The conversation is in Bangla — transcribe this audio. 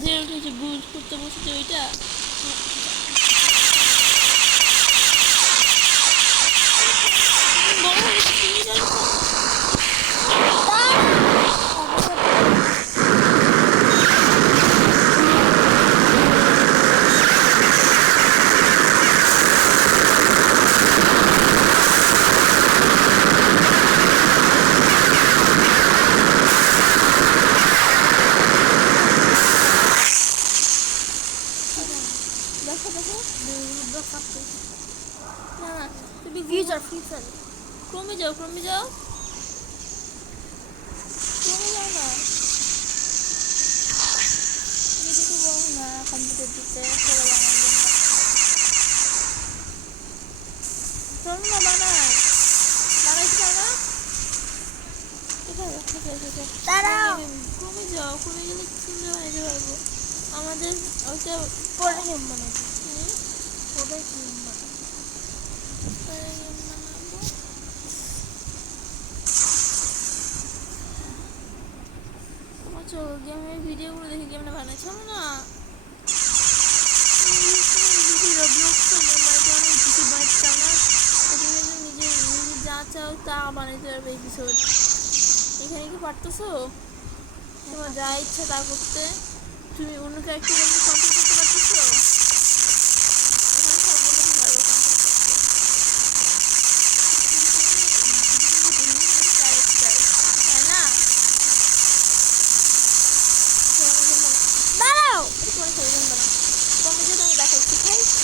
যে উঠেছে বুঝ করতে বসেছে ওইটা বড় হয়ে future. ক্রমে যাও ক্রমে যাও না ভিডিওটা বলো না কম্পিউটার দিতে করে বানাই জন্য চলো না বানাইছো না ক্রমে যাও ক্রমে গেলে সুন্দর বানাইতে পারবো আমাদের ওইটা পরে গেম বানাবো পরে গেম বানাবো চলো গেমের ভিডিওগুলো দেখে গেমটা বানাইছো না যা চাও তা বানাইতে পারবে এপিসোড এখানে কি পারতেছো তোমার যা ইচ্ছা তা করতে তুমি অন্য ক্যারেক্টার কন্ট্রোল করতে পারতেছো কমে যেটা আমি দেখাচ্ছি